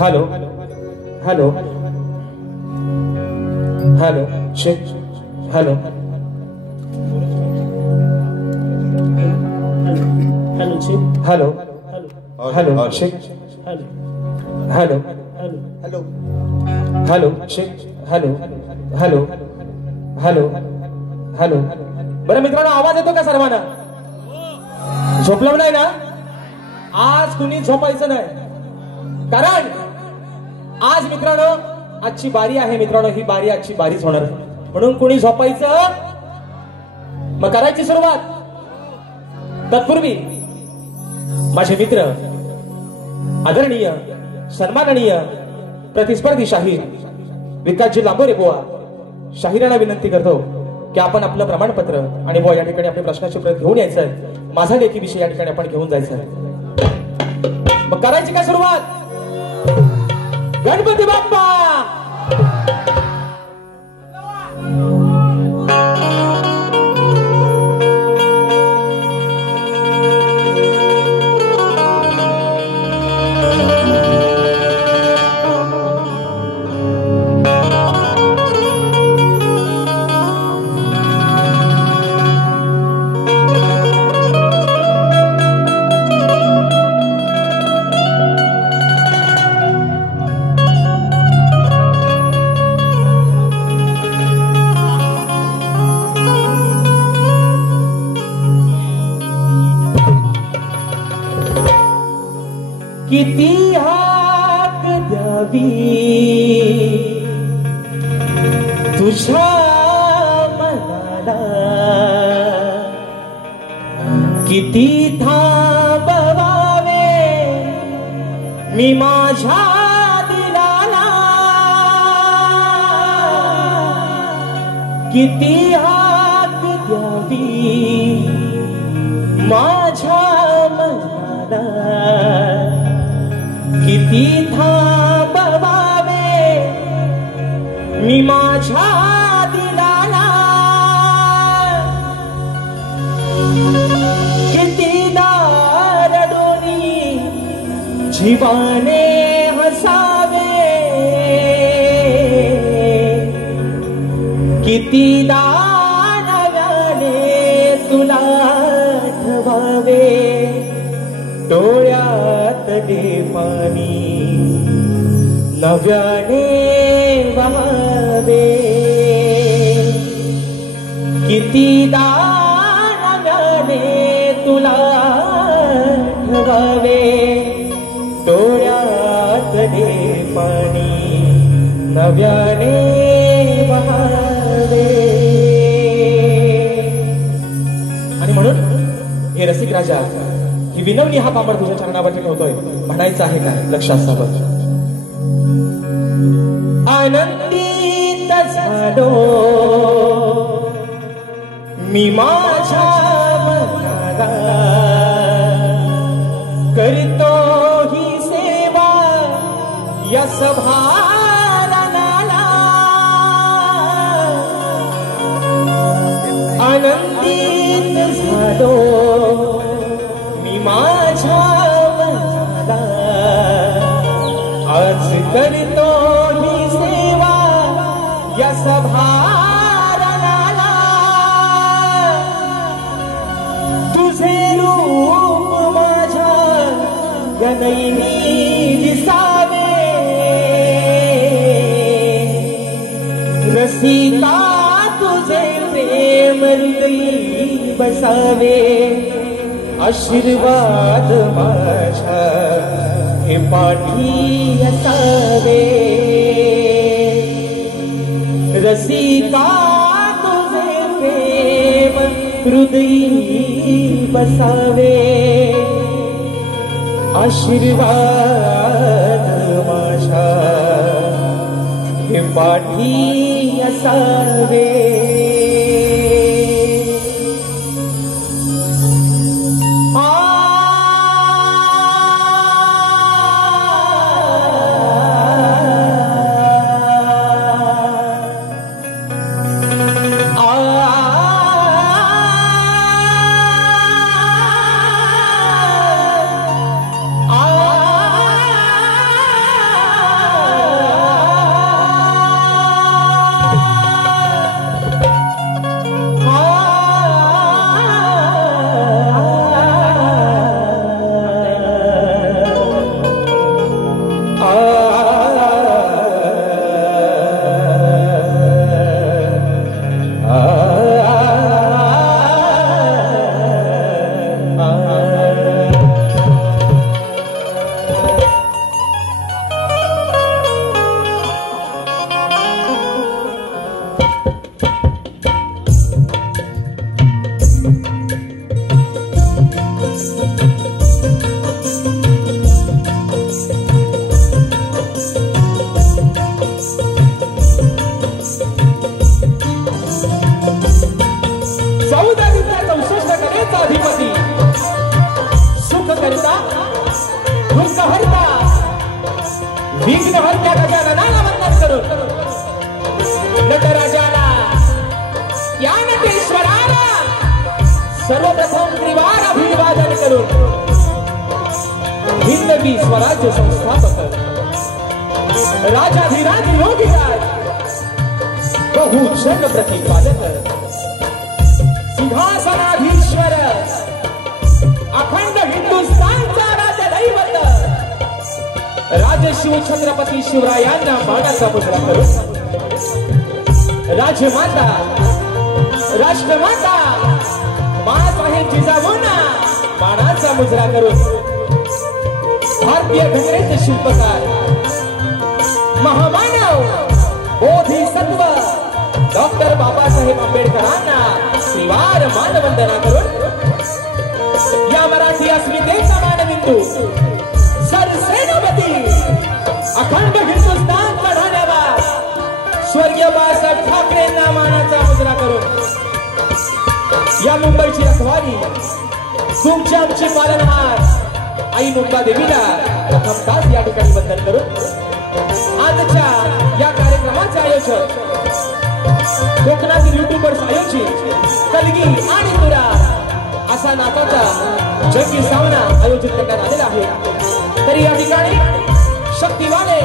Hello hello hello check hello hello check hello hello hello check hello hello hello hello check hello hello hello hello बरं मित्रांनो आवाज येतो का सर्वांना? झोपलं नाही ना? आज कुणी झोपायचं नाही, कारण आज मित्रांनो आजची बारी आहे. मित्रांनो ही बारी आजची बारीच होणार आहे, म्हणून कुणी झोपायचं. मग करायची सुरुवात. तत्पूर्वी माझे मित्र आदरणीय सन्माननीय प्रतिस्पर्धी शाहीर विकासजी लांबोरे बुवा शाहिरांना विनंती करतो की आपण आपलं प्रमाणपत्र आणि बुवा या ठिकाणी आपल्या प्रश्नाची प्रत घेऊन यायचं आहे. माझा लेखी विषय या ठिकाणी आपण घेऊन जायचं आहे. मग करायची का सुरुवात? गणपती बाप्पा किती हाक द्यावी तुझ्या मनाला, किती थांबवावे मी माझ्या दिलाला, किती हाक द्यावी माझ्या मनाला, किती थांबवावे मी माझ्या दिलाला, किती दारडोनी जीवाने हसावे, किती नव्याने तुला ठवावे, डोळ्यातले पाणी नव्याने वाहावे, किती नव्याने तुला ठवावे, डोळ्यातले पाणी नव्याने वाहावे. आणि म्हणून हे रसिक राजा ही विनवणी हा पामर तुझ्या चरणावरती ठेवतोय. म्हणायचं आहे काय? लक्षात सावध. आनंदित झालो मी माझ्या मनाला, करतो ही सेवा या सभारणाला, आनंदित झालो माझ्या मनाला, आज करतो ही सेवा या सभारणाला, तुझे रूप माझ्या या नैनी दिसावे, रसिका तुझे प्रेम हृदयी बसावे, आशीर्वाद माझ्या हे पाठी असावे, रसिका तुझे प्रेम हृदयी बसावे, आशीर्वाद माझ्या हे पाठी असावे. विघ्नहर्त्या गजाननाला वंदन करून नटराजाला या नटेश्वराला सर्वप्रथम त्रिवार अभिवादन करून हिंदवी स्वराज्य संस्थापक राजाधिराज योगीराज बहुजन प्रतिपादक सिंहासनाधीश्वर अखंड हिंदुस्थानचा राजदैवत राजशिव छत्रपती शिवरायांना मानाचा मुजरा करून राजमाता राष्ट्रमाता मासाहेब जिजाऊंना मानाचा मुजरा करून भारतीय घटनेचे शिल्पकार महामानव बोधिसत्व डॉक्टर बाबासाहेब आंबेडकरांना त्रिवार मानवंदना करून या मराठी अस्मितेचा मानबिंदू सरसेनापती अखंड हिंदुस्थान लढवणारा स्वर्गीय बाळासाहेब ठाकरेंना मानाचा मुजरा करून या मुंबईची रखवाली तुमची आमची पालनहार आई मुंबा देवीला प्रथम तास या ठिकाणी वंदन करून आजच्या या कार्यक्रमाचे आयोजक कोकणातील युट्यूबर्स आयोजित कलगी आणि तुरा असा नाताचा जंगी सामना आयोजित करण्यात आलेला आहे। तरी या ठिकाणी शक्तिवाले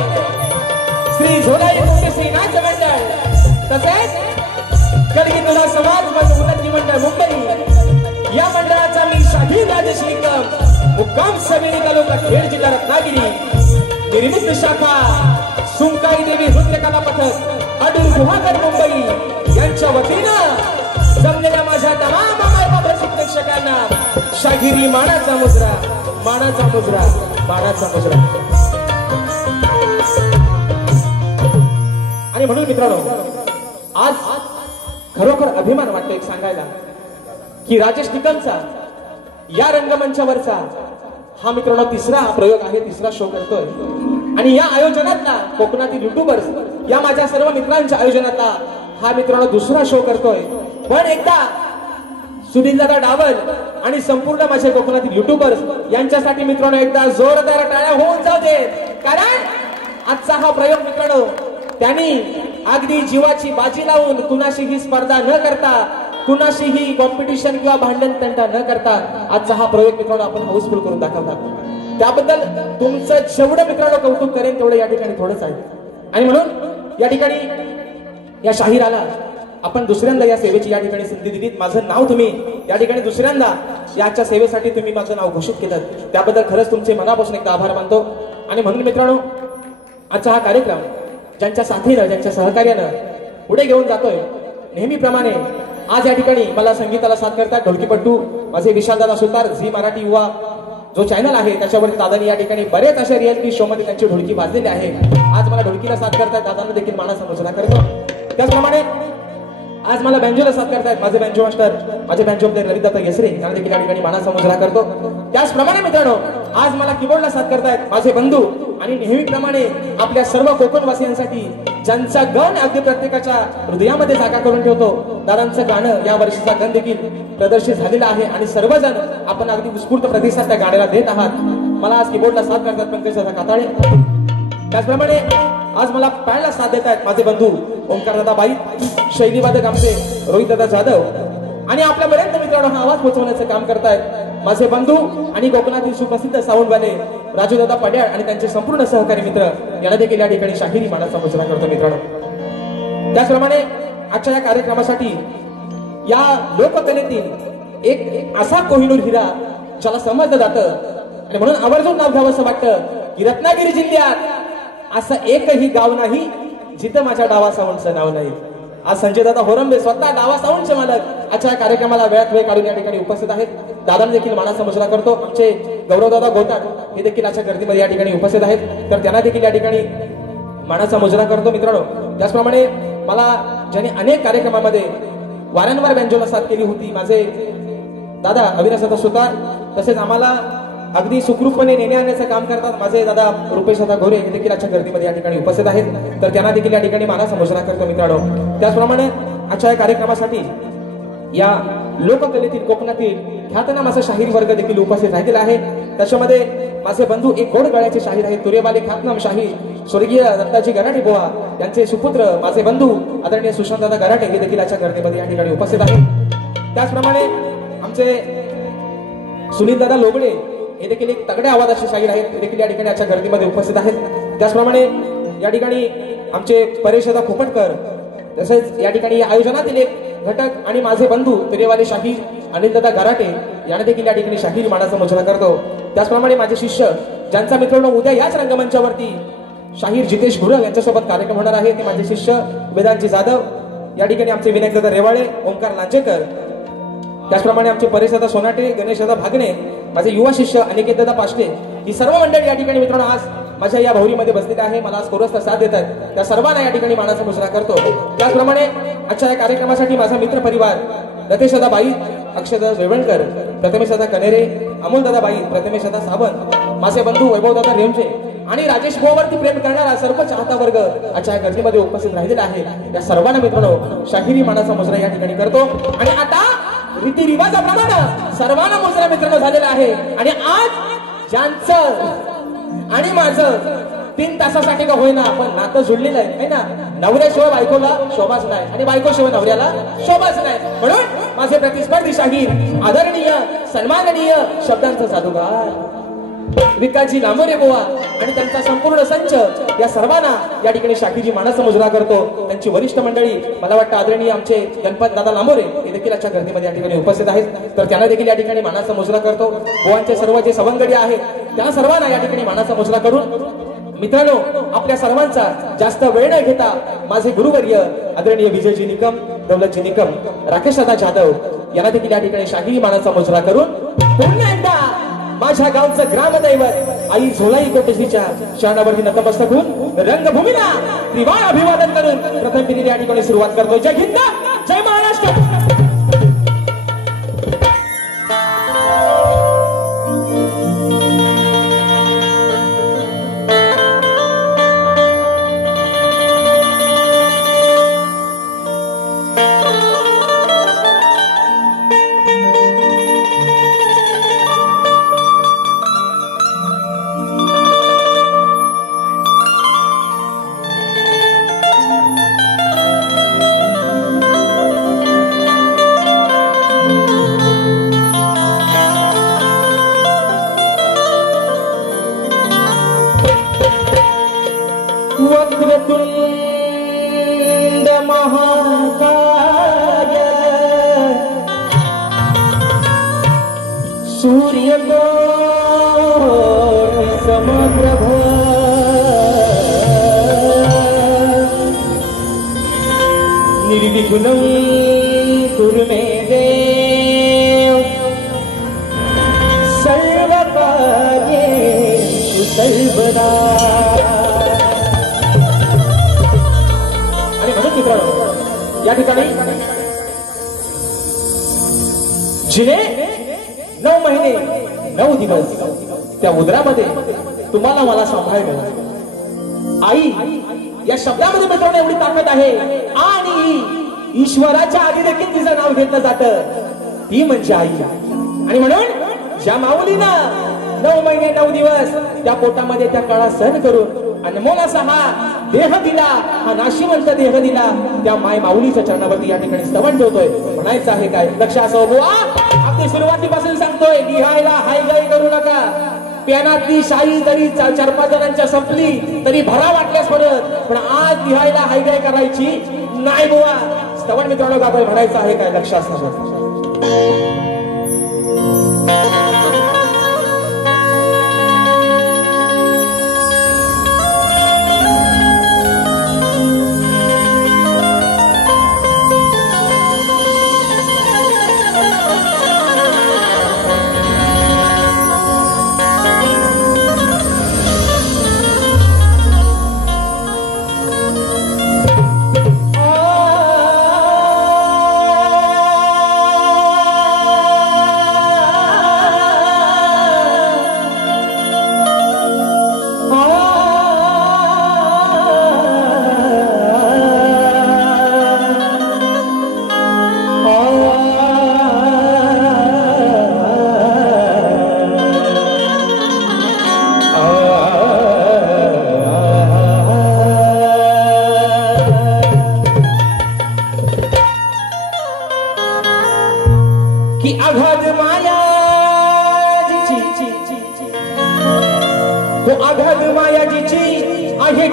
श्री झोलाई मोठे नाट्य मंडळ तसेच कलगी तुरा समाज उन्नती मंडळ मुंबई या मंडळाचा मी शाहीर राजश्री मुक्काम समिती तालुका खेड जिल्हा रत्नागिरी निर्मित शाखा सुंकाई देवी नृत्य कला पथक अडूर गुहागर मुंबई यांच्या वतीनं जमलेल्या माझ्या तमाम मायबाप प्रेक्षकांना शाहिरी मानाचा मुजरा मानाचा मुजरा मानाचा मुजरा। आणि म्हणून मित्रांनो आज खरोखर अभिमान वाटतो एक सांगायला की राजेश निकमचा या रंगमंचावरचा हा मित्रांनो तिसरा प्रयोग आहे, तिसरा शो करतोय आणि या आयोजनातला कोकणातील युट्यूबर्स या माझ्या सर्व मित्रांच्या आयोजनातला हा मित्रांनो दुसरा शो करतोय। पण एकदा सुनील दादा डावल आणि संपूर्ण माझे कोकणातील युट्यूबर्स यांच्यासाठी मित्रांनो एकदा जोरदार टाळ्या होऊन जाऊ दे, कारण आजचा हा प्रयोग मित्रांनो त्यांनी अगदी जीवाची बाजी लावून कुणाशीही स्पर्धा न करता कुणाशीही कॉम्पिटिशन किंवा भांडण तंटा न करता आजचा हा प्रयोग मित्रांनो आपण हाऊसफुल करून दाखवतात। त्याबद्दल तुमचं जेवढं मित्रांनो कौतुक करेन तेवढं या ठिकाणी थोडंच आहे। आणि म्हणून या ठिकाणी या शाहिराला आपण दुसऱ्यांदा या सेवेची या ठिकाणी संधी दिलीत। माझं नाव तुम्ही या ठिकाणी दुसऱ्यांदा याच्या सेवेसाठी तुम्ही माझं नाव घोषित केलं, त्याबद्दल खरंच तुमचे मनापासून एकदा आभार मानतो। आणि म्हणून मित्रांनो आजचा हा कार्यक्रम ज्यांच्या साथीनं ज्यांच्या सहकार्यानं पुढे घेऊन जातोय नेहमीप्रमाणे आज या ठिकाणी मला संगीताला साथ करतात ढोलकीपट्टू माझे विशाल दादा सुतार झी मराठी युवा जो चॅनल आहे त्याच्यावर दादानी या ठिकाणी बरेच अशा रियालिटी शो मध्ये त्यांची ढोलकी वाजलेली आहे। आज मला ढोलकीला साथ करतात, दादांना देखील मानाचा मुजरा करतो। त्याचप्रमाणे आज मला बँजोला साथ करतायत माझे बँजो मास्टर माझे बँजो प्लेयर रविदत्त येसरे त्यांना देखील या ठिकाणी मानाचा मुजरा करतो। त्याचप्रमाणे मित्रांनो आज मला कीबोर्डला साथ करतायत माझे बंधू आणि नेहमीप्रमाणे आपल्या सर्व कोकणवासियांसाठी ज्यांचा गण अगदी प्रत्येकाच्या हृदयामध्ये जागा करून ठेवतो दादांचं गाणं या वर्षीचा गण देखील प्रदर्शित झालेला आहे आणि सर्वजण आपण अगदी उत्स्फूर्त प्रतिसाद त्या गाण्याला देत आहात। मला आज कीबोर्डला साथ करतात पंकज दादा काताळे, त्याचप्रमाणे आज मला पॅडला साथ देत आहेत माझे बंधू ओंकार दादा बाई, शैलीवादक आमचे रोहित दादा जाधव आणि आपल्यापर्यंत मित्रांनो हा आवाज पोहोचवण्याचं काम करतायत माझे बंधू आणि कोकणातील सुप्रसिद्ध साऊंडवाले राजू दादा पड्याळ आणि त्यांचे संपूर्ण सहकारी मित्र यांना देखील या ठिकाणी शाहिरी मानाचा मुजरा करतो मित्रांनो। त्याचप्रमाणे आजच्या या कार्यक्रमासाठी या लोककलेतील एक असा कोहिनूर हिरा ज्याला समजलं जातं आणि म्हणून आवर्जून नाव घ्यावं असं वाटतं की रत्नागिरी जिल्ह्यात असं एकही गाव नाही जिथं माझ्या डावा साऊंडचं नाव नाही। आज संजय दादा होरंबे स्वतः डावा साऊंडचे मालक आजच्या कार्यक्रमाला वेळात वेळ काढून या ठिकाणी उपस्थित आहेत। दादांना देखील मानाचा मुजरा करतो। आमचे गौरवदादा गोटाट हे देखील आजच्या गर्दीमध्ये या ठिकाणी उपस्थित आहेत, तर त्यांना देखील या ठिकाणी मानाचा मुजरा करतो मित्रांनो। त्याचप्रमाणे मला ज्यांनी अनेक कार्यक्रमामध्ये वारंवार बँजोला साथ केली होती माझे दादा अविनाश दादा सुतार, तसेच आम्हाला अगदी सुखरूपपणे नेणे आणण्याचं काम करतात माझे दादा रुपेश दादा गोरे हे देखील आजच्या गर्दीमध्ये या ठिकाणी उपस्थित आहेत, तर त्यांना देखील या ठिकाणी मानाचा मुजरा करतो मित्रांनो। त्याचप्रमाणे आजच्या या कार्यक्रमासाठी या लोककलेतील कोकणातील ख्यातनाम असा शाहीर वर्ग देखील उपस्थित राहिलेला आहे। त्याच्यामध्ये माझे बंधू एक गोड गळ्याचे शाहीर आहेत तुरेवाले ख्यातनाम शाहीर स्वर्गीय दत्ताजी गराटे बुवा यांचे सुपुत्र माझे बंधू आदरणीय सुशांतदादा गराटे हे देखील आजच्या गर्दीमध्ये या ठिकाणी उपस्थित आहेत. त्याचप्रमाणे आमचे सुनीलदादा लोबडे हे देखील एक तगड्या आवाजाचे शाहीर आहेत, ते देखील या ठिकाणी आजच्या गर्दीमध्ये उपस्थित आहेत. त्याचप्रमाणे या ठिकाणी आमचे परेशदा खोपटकर तसेच या ठिकाणी आयोजनातील एक घटक आणि माझे बंधू पेरेवाले शाहीर अनिलदादा गराटे यांना देखील या ठिकाणी शाहीर मानाचा मुजरा करतो. त्याचप्रमाणे माझे शिष्य ज्यांचा मित्रांनो उद्या याच रंगमंचावरती शाहीर जितेश गुरव यांच्यासोबत कार्यक्रम होणार आहे, ते माझे शिष्य वेदांची जाधव, या ठिकाणी आमचे विनायकदादा रेवाळे, ओंकार लांजेकर, त्याचप्रमाणे आमचे परेशदा सोनाटे, गणेशदादा भागणे, माझे युवा शिष्य अनिकेतदादा पाष्टे, ही सर्व मंडळी या ठिकाणी मित्रांनो आज माझ्या या भौरीमध्ये बसलेले आहे. मला आज कोरसचा साथ देतात, त्या सर्वांना या ठिकाणी मानाचा मुजरा करतो. त्याचप्रमाणे आजच्या या कार्यक्रमासाठी माझा मित्र परिवार लतेशदा बाई, अक्षयदादा जेवणकर, प्रथमेशदादा कनेरे, अमोलदादा बाई, प्रथमेशदादा सावंत, माझे बंधू वैभवदादा रेमचे आणि राजेश भाऊवरती प्रेम करणारा सर्व चाहता वर्ग आजच्या गर्दीमध्ये उपस्थित राहिलेला आहे. त्या सर्वांना मित्रांनो शाहिरी मानाचा मुजरा या ठिकाणी करतो. आणि आता रीतिरिवाजाप्रमाणे सर्वांना मुजरा मित्रांनो झालेला आहे. आणि आज ज्यांचं आणि माझं 3 तासासाठी का होईना पण नातं जुळलेलं आहे ना, नवऱ्याशिवाय बायकोला शोभाच नाही आणि बायकोशिवाय नवऱ्याला शोभाच नाही. म्हणून माझे प्रतिस्पर्धी शाहीर आदरणीय सन्माननीय शब्दांचा जादूगार विकासजी लांबोरे बुवा आणि त्यांचा संपूर्ण संच या सर्वांना या ठिकाणी शाहीरी मानाचा मुजरा करतो. त्यांची वरिष्ठ मंडळी मला वाटतं आदरणीय आमचे गणपत दादा लांबोरे हे देखील आजच्या गर्दीमध्ये या ठिकाणी उपस्थित आहेत, तर त्यांना देखील या ठिकाणी मानाचा मुजरा करतो. बुवांचे सर्व जे सवंगडी आहेत त्या सर्वांना या ठिकाणी मानाचा मुजरा करून मित्रांनो आपल्या सर्वांचा जास्त वेळ न घेता माझे गुरुवर्य आदरणीय विजयजी निकम, दौलतजी निकम, राकेशदादा जाधव यांना देखील या ठिकाणी शाहीरी मानाचा मुजरा करून पुन्हा एकदा माझ्या गावचं ग्रामदैवत आई झोलाई कोटेशीच्या शरणावरती नतमस्तक होऊन रंगभूमीला त्रिवार अभिवादन करून प्रथम पिढीने या ठिकाणी सुरुवात करतोय. जय हिंद, जय महाराष्ट्र. वक्रतुंड महाकाय सूर्यकोटि समप्रभ निर्विघ्नं कुरु मे देव सर्वकार्येषु सर्वदा. या ठिकाणी जिने 9 महिने 9 दिवस त्या उदरामध्ये तुम्हाला मला सांभाळलं. आई या शब्दामध्ये मित्रांनो एवढी ताकद आहे आणि ईश्वराच्या आधी देखील तिचं नाव घेतलं जातं, ती म्हणजे आई. आणि म्हणून ज्या माऊलीनं 9 महिने 9 दिवस त्या पोटामध्ये त्या काळा सहन करून अनमोल असा हा देह दिला, हा नाशिवंत देह दिला, त्या माय माऊलीच्या चरणावरती या ठिकाणी स्तवन ठेवतोय. म्हणायचं आहे काय लक्ष असं बुवा, आपली सुरुवातीपासून सांगतोय लिहायला हायगाई करू नका. प्यानातली शाई जरी 4-5 जणांच्या संपली तरी भरा वाटल्यास परत, पण आज लिहायला हायगाई करायची नाही बुवा. स्तवन मित्रांनो गातोय, म्हणायचं आहे काय लक्ष असं.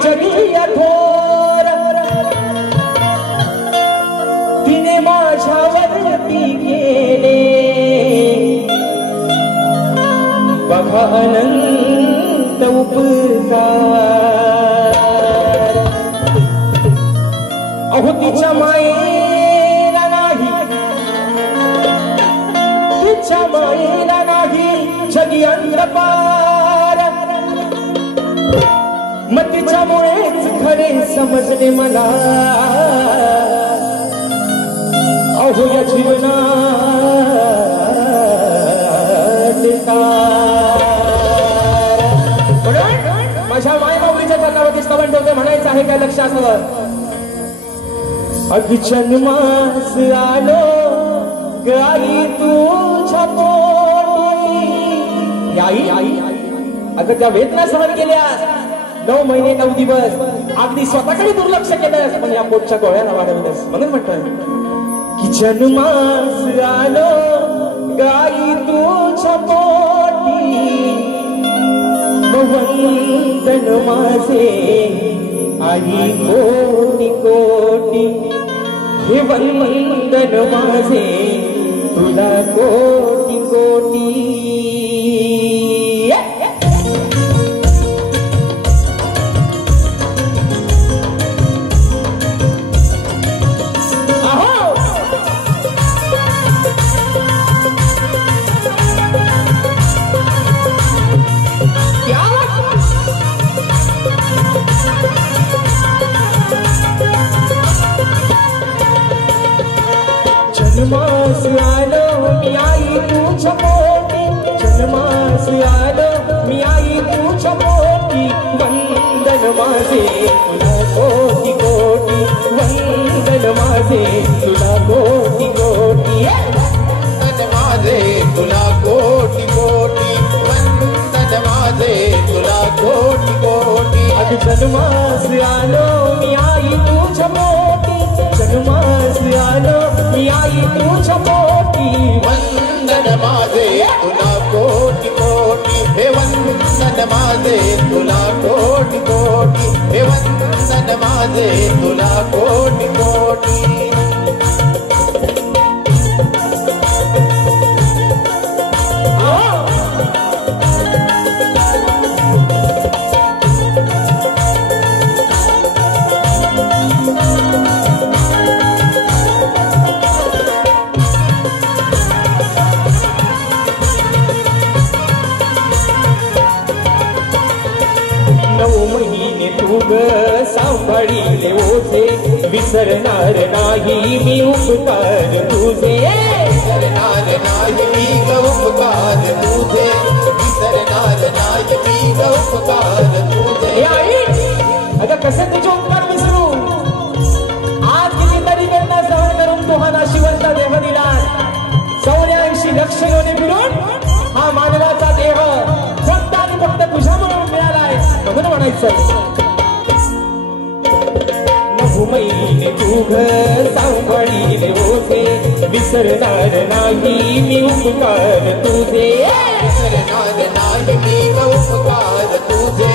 जगी थोर तिने माझ्यावरती केले बघा अनंत उपकार अहो तिच्या मायेला नाही तिच्या मायेला नाही जगी अंतपार मग तिच्यामुळेच खरे समजले मला अहो या जीवनात माझ्या मायबाऊलीच्या चरणावरती स्तवन ठेवते म्हणायचं आहे काय लक्षात अगं जन्मास आलो गाई तुझ्या पोटी आई अगं त्या वेदना सहन केल्या 9 महिने 9 दिवस अगदी स्वतःकडे दुर्लक्ष केलं पण या पोटच्या गोळ्याला वाढवलंस म्हणून म्हणतोय की जन्मास आलो गाई तुझ्या पोटी वंदन माझे आई कोटी कोटी हे वंदन माझे तुला कोटी कोटी जन्मास आलो मी आई तुझ्या पोटी जन्मास आलो मी आई तुझ्या पोटी वंदन माझे तुला कोटी कोटी वंदन माझे तुला कोटी कोटी वंदन माझे तुला कोटी कोटी वंदन माझे तुला कोटी कोटी अगं जन्मास आलो मी आई तुझ्या पोटी जन्मास आलो मी आई तुझ्या पोटी वंदन माझे तुला कोटी कोटी हे वंदन माझे तुला कोटी कोटी हे वंदन माझे तुला कोटी कोटी सांभाळीले ओझे विसरणार नाही मी उपकार तुझे विसरणार नाही मी उपकार तुझे विसरणार नाही मी उपकार तुझे अगं कसे तुझे उपकार विसरू आज कितीतरी वेदना सहन करून तुम्हाला शिवंत देह दिला 84 लक्ष योनी फिरून हा मानवाचा देह फक्त आणि फक्त तुझ्यामुळे मिळालाय म्हणून म्हणायचं महिने तुघ सांभाळीले ओझे विसरणार नाही मी उपकार तुझे विसरणार नाही मी उपकार तुझे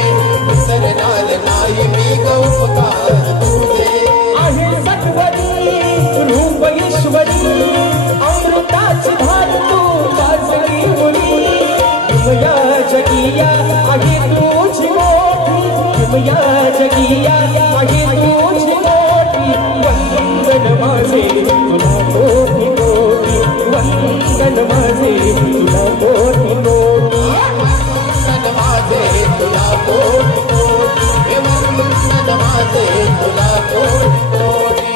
विसरणार नाही मी उपकार तुझे आहे सत्वरी रूप ईश्वरी अमृताची धार तू कासरी मुली किमया जगिया आहे तुझी मोठी किमया जगिया आहे तुझी वंदन माझे तुला कोटी कोटी वंदन माझे तुला कोटी कोटी वंदन माझे तुला कोटी कोटी वंदन माझे तुला कोटी कोटी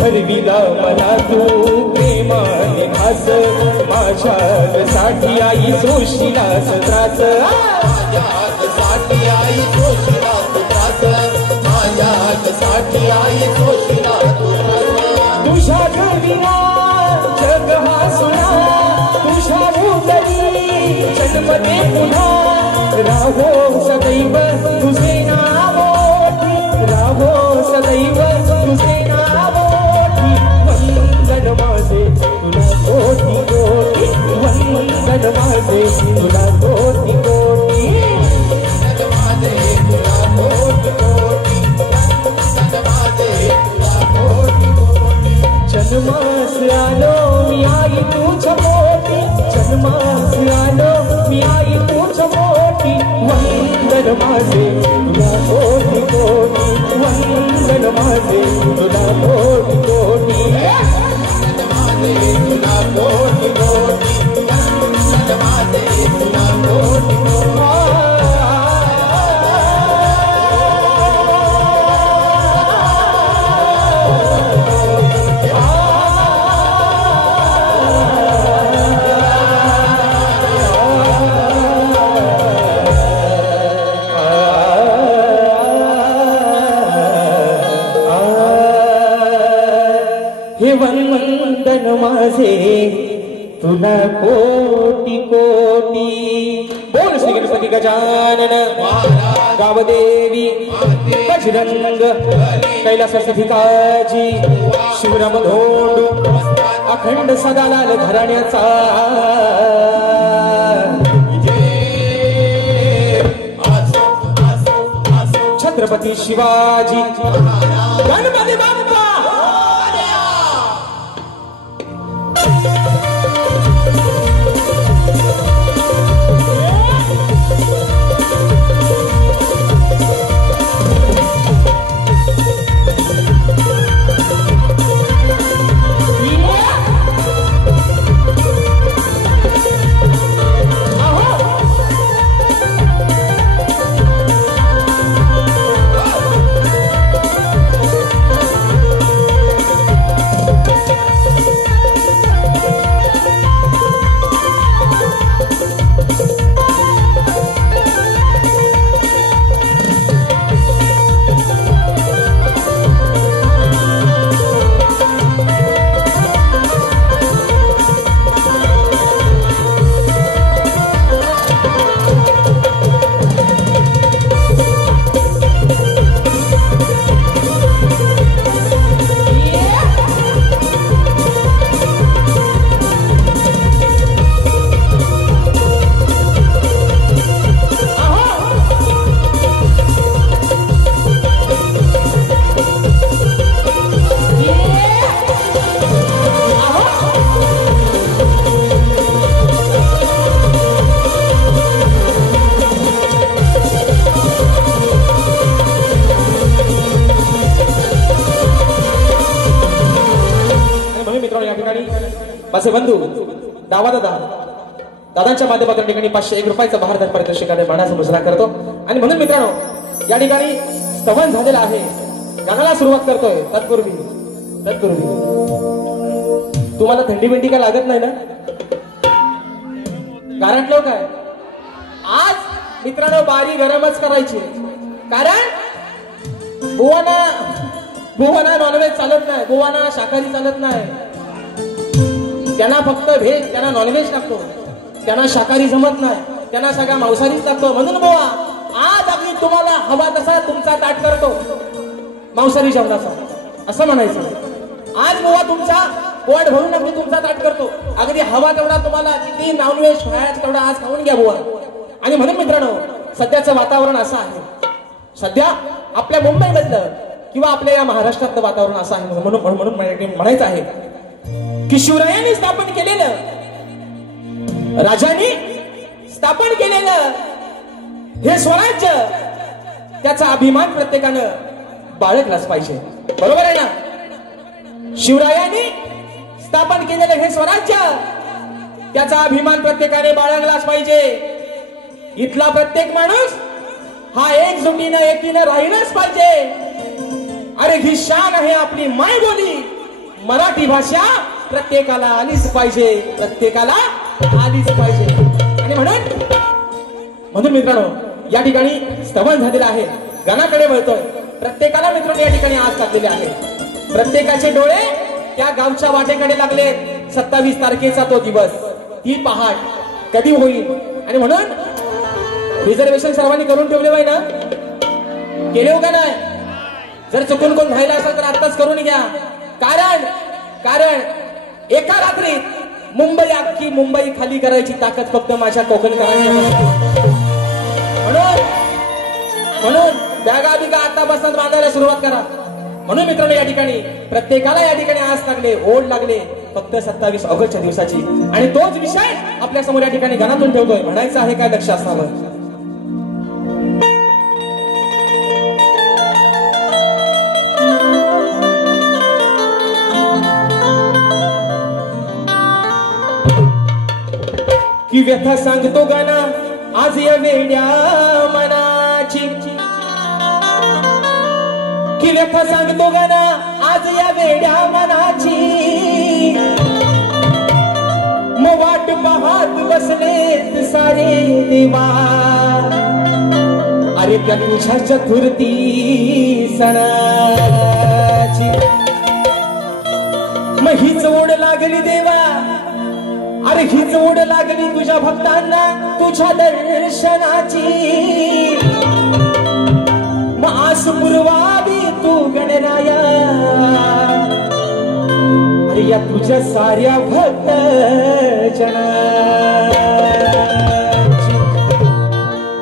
ठरविला मला तू प्रेमाने घास माझ्यासाठी आई सोशिलास त्रास माझ्यासाठी आई सोशिलास त्रास माझ्यासाठी आई सोशिलास त्रास तुझ्या घरीला जग हा सुना ते पुन्हा राहो सदैव तुझे नावोठी राहो सदैव तुझे नावोठी वंदन माझे तुला कोटी कोटी वंदन माझे तुला कोटी कोटी जन्मास आलो मी आई तुझ्या मोठी जन्मास आलो मी आई तुझ्या मोठी वंदन माझे तुला कोटी कोटी वंदन माझे तुला कोटी कोटी तुला कोटी कोटी वंदन माझे तुला कोटी वंदन माझे तुला कोटी कोटी बोल श्री गणपती गजानन गावदेवी बजरंग कैलाससिद्धिकाजी शिवराम धोंडू अखंड सदालाल घराण्याचा छत्रपती शिवाजी गणपती बाप्पा माझे बंधू दावा दादांच्या माध्यमातून ठिकाणी 501 रुपयाचा भारत पारितोषिकाने मानाचा मुजरा करतो आणि म्हणून मित्रांनो या ठिकाणी स्तवन झालेला आहे गाण्याला सुरुवात करतोय तत्पूर्वी तुम्हाला थंडी बिंडी काय लागत नाही ना गारटलो काय आज मित्रांनो बारी गरमच करायची कारण बुवाना नॉनव्हेज चालत नाही बुवाना शाकाहारी चालत नाही त्यांना फक्त व्हेज त्यांना नॉनव्हेज लागतो त्यांना शाकाहारी जमत नाही त्यांना सगळा मांसाहारीच लागतो म्हणून बुवा आज अगदी तुम्हाला हवा तसा तुमचा ताट करतो मांसाहारी जेवणाचा असं म्हणायचं आज बुवा तुमचा पोट भरून अगदी तुमचा ताट करतो अगदी हवा तेवढा तुम्हाला किती नॉनव्हेज खायचं तेवढा आज खाऊन घ्या बुवा आणि म्हणून मित्रांनो सध्याचं वातावरण असं आहे सध्या आपल्या मुंबईमधलं किंवा आपल्या या महाराष्ट्रातलं वातावरण असं आहे म्हणून म्हणायचं आहे की शिवरायांनी स्थापन केलेलं राजांनी स्थापन केलेलं हे स्वराज्य त्याचा अभिमान प्रत्येकानं बाळगलाच पाहिजे बरोबर आहे ना शिवरायांनी स्थापन केलेलं हे स्वराज्य त्याचा अभिमान प्रत्येकाने बाळगलाच पाहिजे इथला प्रत्येक माणूस हा एकजुटीनं एकीनं राहिलंच पाहिजे अरे ही शान आहे आपली मायबोली मराठी भाषा प्रत्येकाला आलीच पाहिजे आणि म्हणून मित्रांनो या ठिकाणी स्तवन झालेलं आहे गाण्याकडे वळतोय प्रत्येकाला मित्रांनो या ठिकाणी आज टाकलेले आहे प्रत्येकाचे डोळे त्या गावच्या वाटेकडे लागले 27 तारखेचा तो दिवस ती पहाट कधी होईल आणि म्हणून रिझर्वेशन सर्वांनी करून ठेवले पाहिजे ना, केले हो का नाही? जर चुकून कोण राहिला असेल तर आत्ताच करून घ्या. कारण एका रात्रीत अख्खी मुंबई खाली करायची ताकद फक्त माझ्या कोकणकरांच्या. म्हणून बॅगा बिगा आतापासून बांधायला सुरुवात करा. म्हणून मित्रांनो या ठिकाणी प्रत्येकाला या ठिकाणी आस लागले, ओढ लागले फक्त 27 ऑगस्टच्या दिवसाची. आणि तोच विषय आपल्या समोर या ठिकाणी गाण्यातून ठेवतोय. म्हणायचं आहे काय लक्ष असावं. की व्यथा सांगतो गाना आज या वेड्या मनाची, की व्यथा सांगतो गाना आज या वेड्या मनाची. मग वाट पाहत बसलेत सारे देवा, अरे त्या तुझ्या चतुर्थी सणाची. मग हीच ओढ लागली देवा, अरे हीच ओढ लागली तुझ्या भक्तांना तुझ्या दर्शनाची. मग आस पुरवावी तू गणराया, अरे या तुझ्या साऱ्या भक्त जनाची.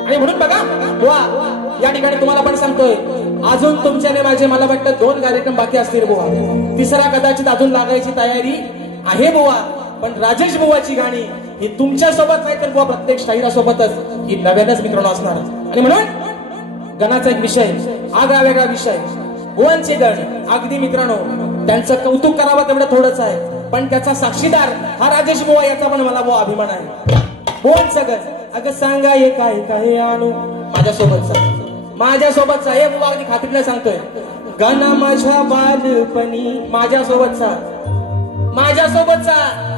आणि म्हणून बघा बुवा या ठिकाणी तुम्हाला पण सांगतोय, अजून तुमच्याने माझे मला वाटतं 2 कार्यक्रम बाकी असतील बुवा. तिसरा कदाचित अजून लागायची तयारी आहे बुवा. पण राजेश बुवाची गाणी ही तुमच्या सोबत नाही तर बुवा प्रत्येक शाहिरासोबतच ही नव्यानच मित्रांनो असणार. आणि म्हणून गणाचा एक विषय, आगळा वेगळा विषय, बुवांचे गण. अगदी मित्रांनो त्यांचं कौतुक करावं तेवढं थोडंच आहे, पण त्याचा साक्षीदार हा राजेश बुवा याचा पण मला बुवा अभिमान आहे. बुवांचं गण अगं सांगा ये काय काय आणू माझ्यासोबतचा हे बुवा अगदी खात्रीने सांगतोय. गाणं माझ्या बालपणी माझ्यासोबतचा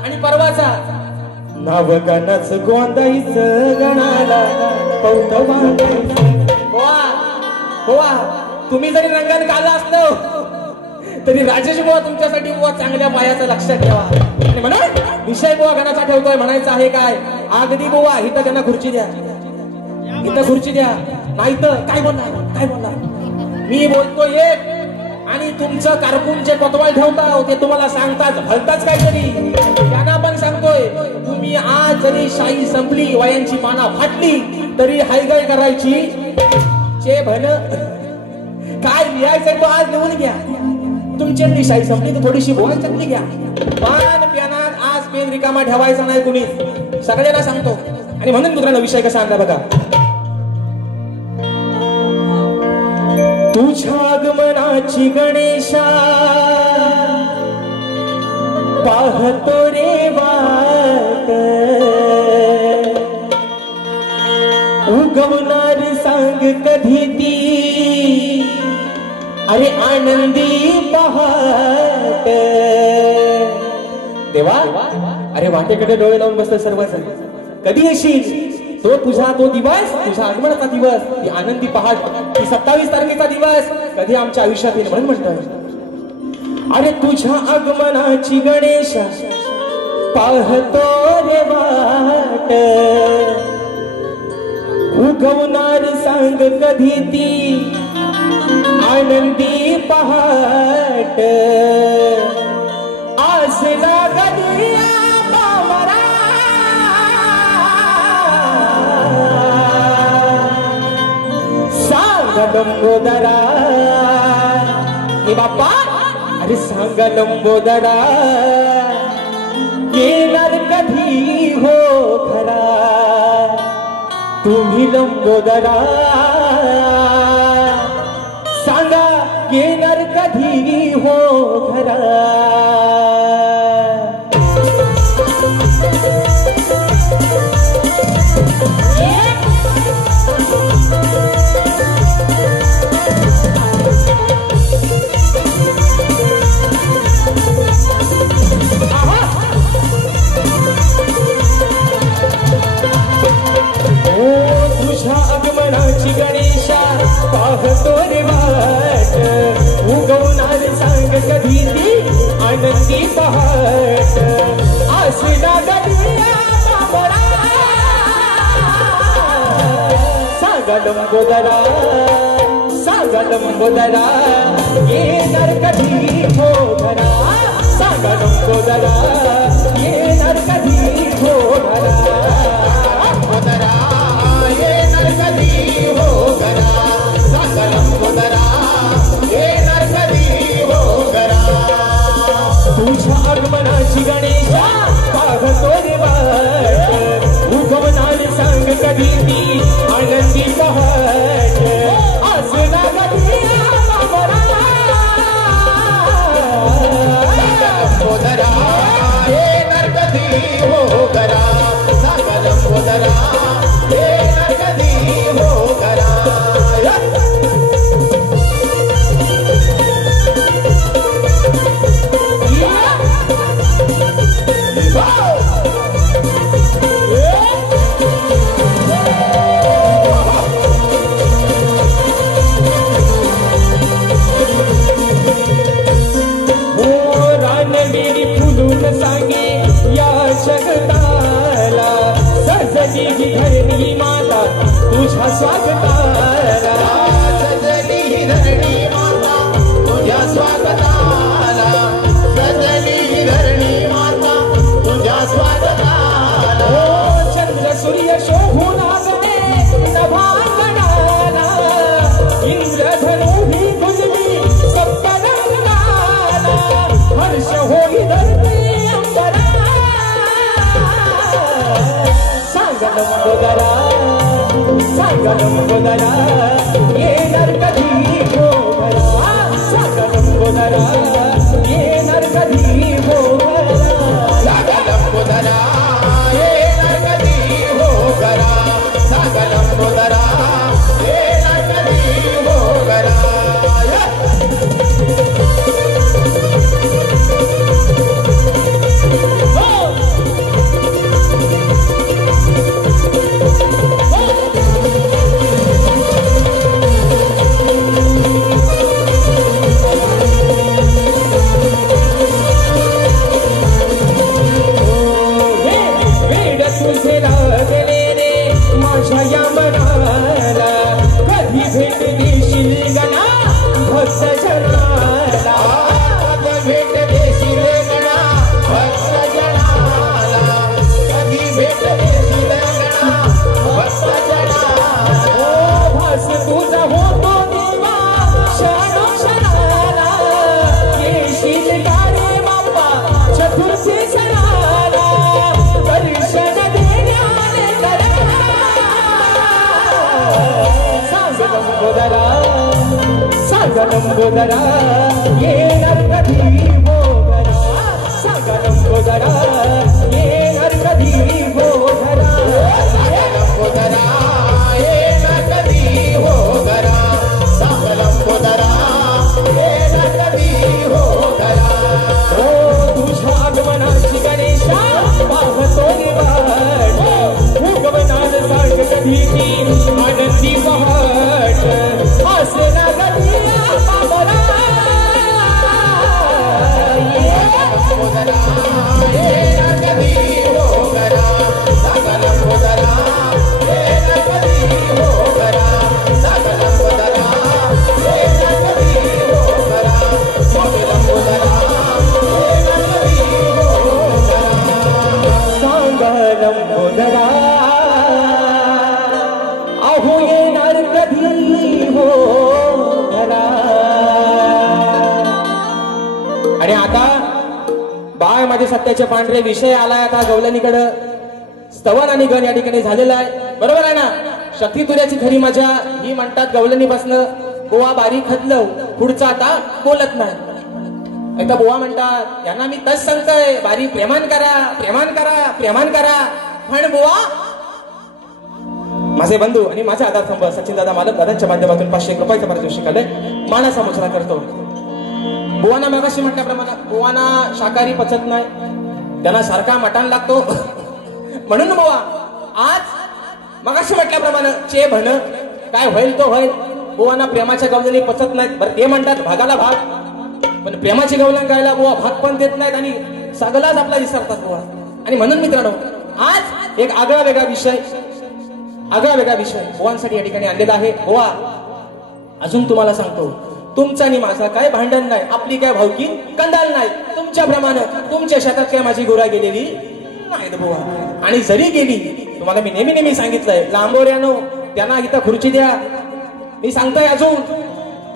आणि परवाचा. नाव गाण्याचं गोंदाईचं गणाला पौत बुवा तुम्ही जरी रंगाने गाला असलो तरी राजेश बुवा तुमच्यासाठी बुवा चांगल्या पायाचं लक्षात ठेवा. आणि म्हणून विषय बुवा गणाचा ठेवतोय. म्हणायचं आहे काय अगदी बुवा इथं त्यांना खुर्ची द्या, इथं खुर्ची द्या, नाही तर काय बोलणार मी बोलतोय एक आणि तुमचं कारकून जे कोतवाल ठेवता ते तुम्हाला सांगताच भलताच काहीतरी. त्यांना पण सांगतोय तुम्ही आज जरी शाही संपली वयांची माना फाटली तरी हायगाय करायची चे भन काय लिहायचं तो आज लिहून घ्या. तुमची शाही संपली तर थोडीशी बोल चांगली घ्या. पान प्यानात आज पेन रिकामा ठेवायचा नाही कुणी, सगळ्यांना सांगतो. आणि म्हणून दुसरा विषय कसा आणला बघा. तुझ्या आगमनाची गणेशा पाहतो रे वाट, उगवणार सांग कधी ती अरे आनंदी पहाट. देवा अरे वाटेकडे डोळे लावून बसतो सर्वजण. कधी येशील तो दिवस, तुझ्या आगमनाचा दिवस, ती आनंदी पहाट, ती 27 तारखेचा दिवस कधी आमच्या आयुष्यात येईल. म्हणून म्हणतात अरे तुझ्या आगमनाची गणेशा पाहतो रे वाट, उगवणार सांग कधी ती आनंदी पहाट. आस लागली लंबोदरा हे बाप्पा अरे सांग लंबोदरा येणार कधी हो खरा तुम्ही लंबोदरा. सांगा येणार कधी हो खरा. तुझ्या आगमनाची गणेशा पाहतो रे वाट, उगवणार सांग कधी ती आनंदी लंबोदरा सांगा लंबोदरा येणार कधी हो घरा सांगा लंबोदरा येणार कधी हो घरा लंबोदरा येणार कधी हो घरा सांगा लंबोदरा येणार कधी हो घरा तुझ्या आगमनाची गणेशा पाहतो रे वाट उगवणार सांग कधी ती आनंदी पहाट असला कधी लंबोदरा येणार कधी हो घरा सांगा लंबोदरा येणार कधी हो घरा धरणी माता तुझ्या स्वागताला सजली धरणी माता तुझ्या स्वागताला सजली धरणी माता तुझ्या स्वागताला चंद्र सूर्य शोभून आगणे नभांगणाला इंद्रधनु ही गुजली सप्तरंगाला हर्ष होई धरती अंबरा लंबोदरा सांगा लंबोदरा येणार कधी हो घरा सांगा लंबोदरा येणार कधी हो घरा सांगा लंबोदरा येणार कधी हो घरा सांगा लंबोदरा येणार कधी हो घरा लंबोदरा येणार कधी हो घरा सांगा लंबोदरा येणार कधी हो घरा सांगा लंबोदरा येणार कधी हो घरा सांगा लंबोदरा येणार कधी हो घरा तुझ्या आगमनाची गणेशा पाहतो रे वाट उगवणार सांग कधी ती आनंदी पहाट असला कधी लंबोदरा येणार कधी हो घरा सांगा लंबोदरा येणार कधी हो घरा सांगा लंबोदरा येणार कधी हो घरा सांगा लंबोदरा येणार कधी हो घरा सांगा लंबोदरा अहो येणार कधी हो घरा आणि आता बाळ माझे सत्याचे पांढरे विषय आलाय आता गवलनीकडं स्तवन आणि गण या ठिकाणी झालेला आहे बरोबर आहे ना शक्ती तुऱ्याची खरी मजा ही म्हणतात गवलनीपासनं बुवा बारी खदलव पुढचा आता बोलत नाही एकदा बुवा म्हणतात यांना मी तच सांगतोय बारी प्रेमान करा प्रेमान करा प्रेमान करा पण बुवा माझे बंधू आणि माझा आधार स्तंभ सचिन दादा मालक दादांच्या माध्यमातून 500 रुपयाचा पारितोषिक आले मानाचा मुजरा करतो बुवाना मगाशी म्हटल्याप्रमाणे बुवाना शाकाहारी पचत नाही त्यांना सारखा मटण लागतो म्हणून बुवा आज मगाशी म्हटल्याप्रमाणे चे भन काय होईल तो होईल बुवाना प्रेमाच्या गवलनी पचत नाहीत बरं ते म्हणतात भागाला भाग पण प्रेमाची गवलन गायला बुवा भाग पण देत नाहीत आणि सगळाच आपला विसरतात बुवा आणि म्हणून मित्रांनो आज एक आगळा वेगळा विषय आगळा वेगळा विषय बुवांसाठी या ठिकाणी आणलेला आहे. बुवा, अजून तुम्हाला सांगतो, तुमचा आणि माझा काय भांडण नाही, आपली काय भावकी कंदाल नाही. तुमच्याप्रमाणे तुमच्या शेतात काय माझी गोरा गेलेली नाही बुवा. आणि जरी गेली, तुम्हाला मी नेहमी सांगितलंय, लांबोऱ्यानो त्यांना इथं खुर्ची द्या. मी सांगतोय अजून,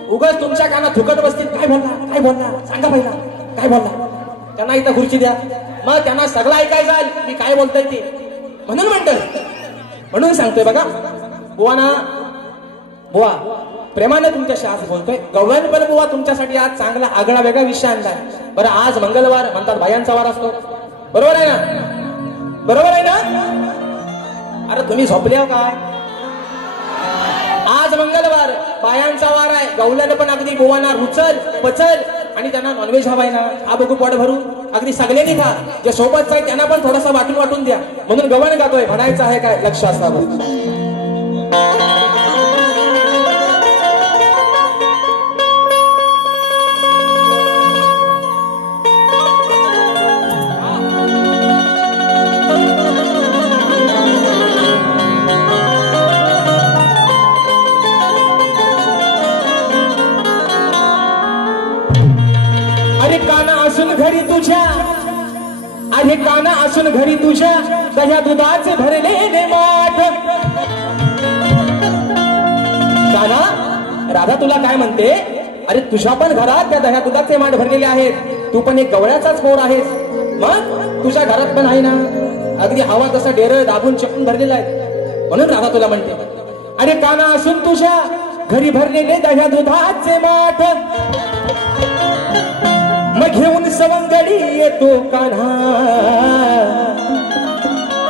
उगाच तुमच्या कानात थुकत बसतील, काय बोलला सांगा पहिला, काय बोलला. त्यांना इथं खुर्ची द्या, मग त्यांना सगळं ऐकायचं मी काय बोलतोय ते. म्हणून सांगतोय बघा बुवाना, बुवा प्रेमाने तुमच्याशी आज बोलतोय. गवळण पण बुवा तुमच्यासाठी आज चांगला आगळा वेगळा विषय आणलाय. बरं, आज मंगळवार म्हणतात, बायांचा वार असतो, बरोबर आहे ना? अरे तुम्ही झोपले हो काय? आज मंगळवार, बायांचा वार आहे. गवळण पण अगदी बुवांना रुचल पचल आणि त्यांना नॉनव्हेज हवाय ना, हा बघू पोट भरून अगदी सगळ्यांनी खा. जे सोबत आहे त्यांना पण थोडासा वाटून द्या. म्हणून गवळण गातोय, म्हणायचं आहे काय, लक्ष असावं. अरे काना असून घरी तुझ्या दह्या दुधाचे भरलेले माठ. काना, राधा तुला काय म्हणते, अरे तुझ्या पण घरात त्या दह्या दुधाचे माठ भरलेले आहेत. तू पण एक गवळ्याचाच पोर आहेस, मग तुझ्या घरात पण आहे ना अगदी हवा तसा डेर दाबून चपून भरलेला आहे. म्हणून राधा तुला म्हणते, अरे काना असून तुझ्या घरी भरलेले दह्या दुधाचे माठ. मग घेऊन सवंगडी येतो कान्हा,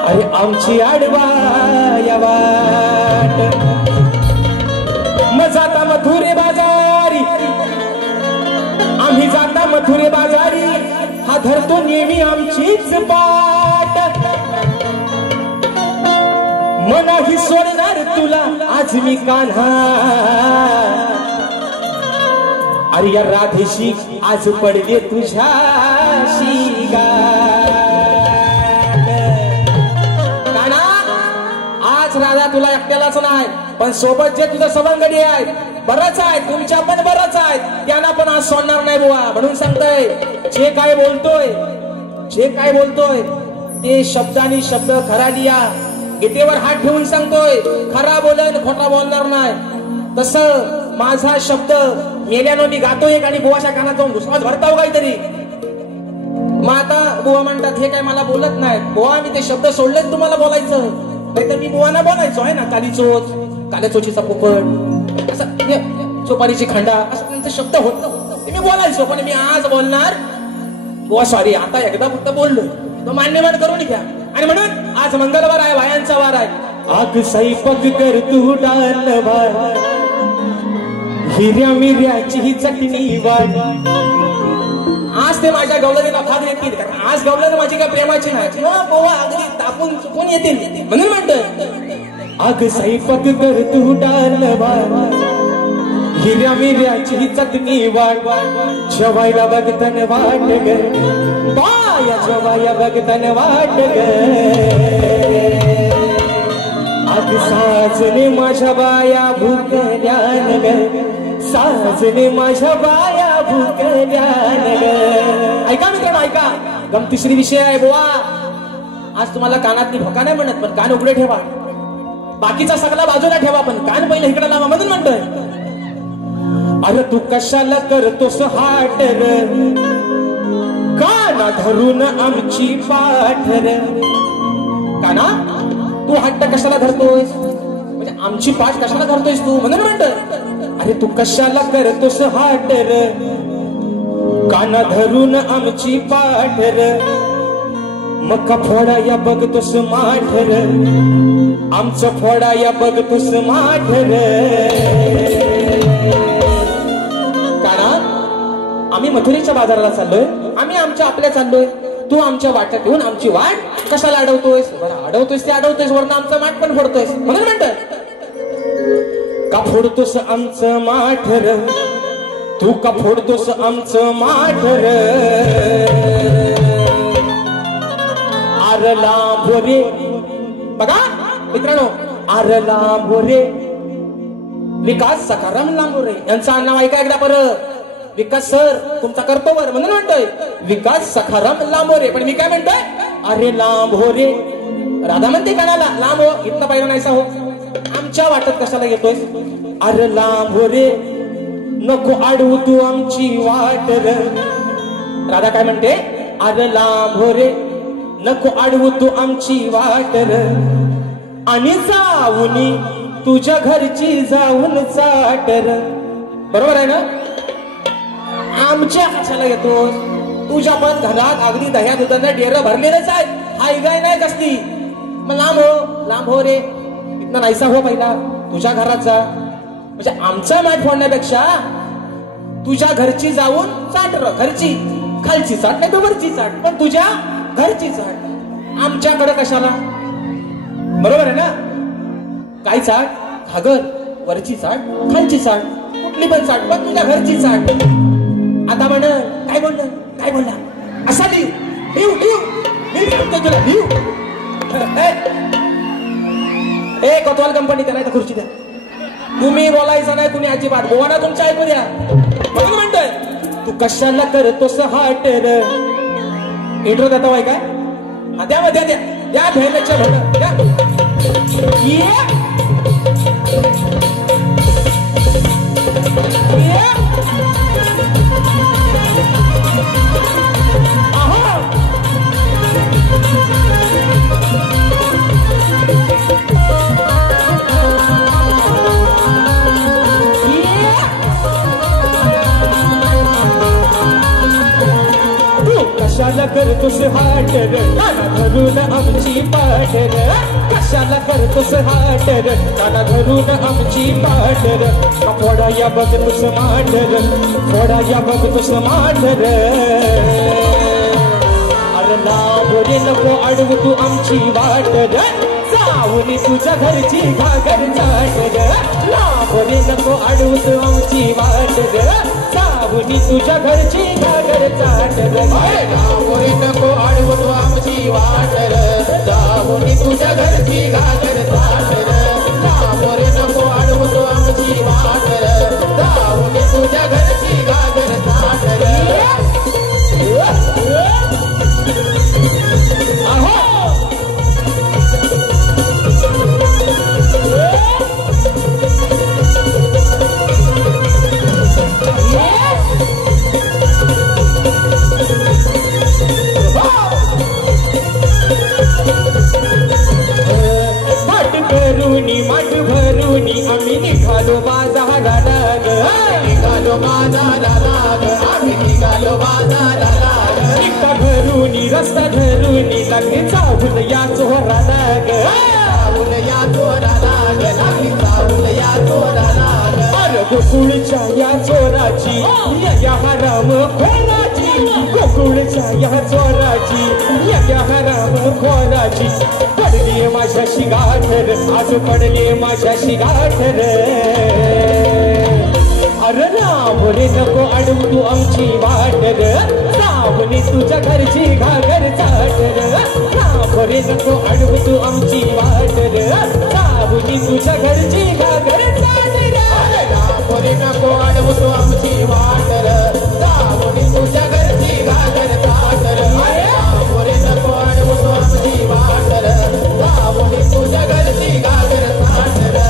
अरे आमची आडवा या वाट. मग जाता मथुरे बाजारी, आम्ही जाता मथुरे बाजारी, हा धरतो नेहमी आमचीच पाट. मनाही सोडणार तुला आज मी कान्हा, अरे या राधेशी आज पडले तुझ्याशी गाठ. काना, आज राधा तुला एकट्यालाच नाही, पण सोबत जे तुझं सवंगडी आहेत बरंच आहे, तुमच्या पण बरंच आहेत, त्यांना पण आज सोडणार नाही बुवा. म्हणून सांगतोय, जे काय बोलतोय ते शब्दानी शब्द खरा लिया. गीतेवर हात ठेवून सांगतोय, खरा बोलन खोटा बोलणार नाही. तसं माझा शब्द मेल्यानं मी गातोय आणि बुवाच्या कानात जाऊन दुसराच भरताव काहीतरी. मग आता बुवा म्हणतात, हे काय मला बोलत नाही. बुवा, मी ते शब्द सोडले तुम्हाला बोलायचं, नाही तर मी बुवाना बोलायचो आहे ना, कालीचोच, काल्याचोचीचा पोपट, असं चोपारीची खंडा, असं त्यांचे शब्द होत मी बोलायचो. पण मी आज बोलणार बुवा, सॉरी, आता एकदा फक्त बोललो, तो मान्यमान करून घ्या. आणि म्हणून आज मंगळवार आहे, बायांचा वार आहे. आग स्वयंपाक कर तू डाल भार, हिऱ्या मिऱ्याची चटणी वाट. आज ते माझ्या गवळणीला भाग येतील, आज गवळण माझी काय प्रेमाची नाही, बोवा अगदी तापून चुकून येतील. म्हणून म्हणतोय, आग स्वयंपाक कर तू डाल भार, हिऱ्या मिऱ्याची चटणी वाट. जेवायला बघतन वाट ग बाया, जेवायला बघतन वाट ग. आग साजने माझ्या बाया भुकल्यान ग, साजने माझ्या बाया भुकल्यान ग. ऐका मित्रांनो, ऐका, गमतीश्री विषय आहे बुवा. आज तुम्हाला कानातली भोका नाही म्हणत, पण कान उघडे ठेवा. बाकीचा सगळा बाजूला ठेवा, पण कान पहिलं इकडे लावा. म्हणून म्हणतोय, अरे तू कशाला करतोस हाट रे, काना धरून आमची पाठ रे. काना, तू हट्ट कशाला धरतोयस, म्हणजे आमची पाठ कशाला धरतोयस तू. म्हणून म्हणतोय, अरे तू कशाला करतोस हाट रे, काना धरून आमची पाठ रे. मग फोडाया बघतोस माठ रे, आमचं फोडाया बघतोस माठ रे. काना, आम्ही मथुरेच्या बाजाराला चाललोय, आम्ही आमच्या आपल्या चाललोय, तू आमच्या वाट्यात येऊन आमची वाट कशाला अडवतोयस. बरं, अडवतोयस ते अडवतोयस, वरनं आमचं माठ पण फोडतोयस. म्हणून म्हणतोय, का फोडतोस आमचं माठ र, तू का फोडतोस आमचं माठ र. आरला भोरे, बघा मित्रांनो, अरे लांबोरे विकास सखाराम लांबोरे यांचं नाव ऐका एकदा परत. विकास सर तुमचा करतो वर म्हणून म्हणतोय विकास सखाराम लांबोरे. पण मी काय म्हणतोय अरे लांबोरे. राधा म्हणते कानाला लांब हो इथं पाहिलं नाहीसा हो. आमच्या वाटत कशाला घेतोय अरे लांबोरे नको अडवू तू आमची वाट र. राधा काय म्हणते अरे लांबोरे नको अडवू तू आमची वाट र. आणि जाऊनी तुझ्या घरची जाऊन चाट र. बरोबर आहे ना. आमच्या कशाला घेतो तुझ्या पण घरात अगदी दह्या दुधानं डेर भरलेलंच आहे. हाय गाय नाही कसली. मग लांब हो रे इथनं नाहीसा हो पहिला तुझ्या घरात जा. म्हणजे आमचा मॅट फोडण्यापेक्षा तुझ्या घरची जाऊन चाट र. घरची खालची चाट नाही तर वरची चाट पण तुझ्या घरची चाट. आमच्याकडे कशाला. बरोबर आहे ना. काय चाट घागर वरची चाट खालची चाट कुठली पण चाट पण तुझ्या घरची चाट. आता म्हण काय बोलला असा लिव तुला लिव. ए कोतवाल कंपनी त्या नाही तर खुर्ची द्या. तुम्ही बोलायचं नाही कुणी अजिबात बोवाना तुमच्या ऐकू द्या. म्हणून म्हणतोय तू कशाला करतोस हाट र. इंट्रो देता वाय काय द्या द्या भेण्याच्या भर द्या. कशाला करतोस हाट र काना धरून आमची पाठ र. कशाला करतोस हाट र काना धरून आमची पाठ र. फोडा या बघतोस माठ र फोडा या बघतोस माठ र. अरे लांबोरे नको अडवू तू आमची वाट र. जाऊन तुझ्या घरची घागर चाट र. लांबोरे नको अडवू तू आमची वाट र. जाऊन तुझ्या घरची घागर चाट र. लांबोरे नको अडवू तू आमची वाट र. जाऊन तुझ्या घरची घागर चाट र. लांबोरे नको अडवू तू आमची वाट र. जाऊन तुझ्या घरची घागर चाट र. माठ भरून आम्ही निघालो बाजाराला ग. निघालो बाजाराला ग. आम्ही निघालो बाजाराला ग. एका घरून रस्ता धरून लागले चावून या चोराला ग. चावून या चोराला ग. लागली चावून या चोराला ग. अरे गोकुळच्या या चोराची या हराम खोराची. गोकुळच्या या चोराची या हराम खोराची. पडली माझ्याशी गाठ र आज पडली माझ्याशी गाठ र. अरे लांबोरे नको अडवू तू आमची वाट र. जाऊन तुझ्या घरची घागर चाट र. लांबोरे नको अडवू तू आमची वाट र. जाऊन तुझ्या घरची घागर चाट र. लांबोरे नको अडवू तू आमची वाट र. जाऊन तुझ्या घरची घागर चाट र. लांबोरे नको अडवू तू आमची वाट र. जाऊन तुझ्या घरची घागर चाट र.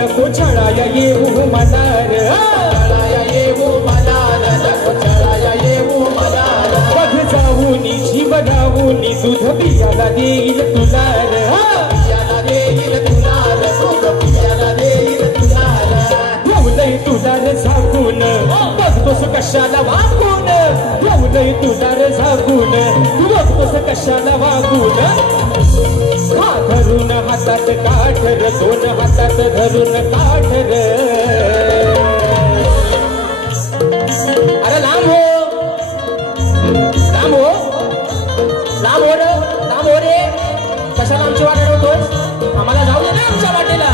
नको छळाया येऊ मनार. छळाया येऊ मनार. नको छळाया येऊ मनार. बघ जाऊन जीव लावून दूध पियाला देईल तुला र. पियाला देईल तुला र. दूध पियाला देईल तुला र. ठेवलंय तुला र झाकून बघतोस कशाला वागून. ठेवलंय तुला र झाकून तू बघतोस कशाला वागून. हातात काठर दोन हातात धरून काठर अरे लांब हो लांब हो लांब हो रे लांब हो रे कशाला आमची वाट अडवतोय आम्हाला जाऊ दे ना आमच्या वाटेला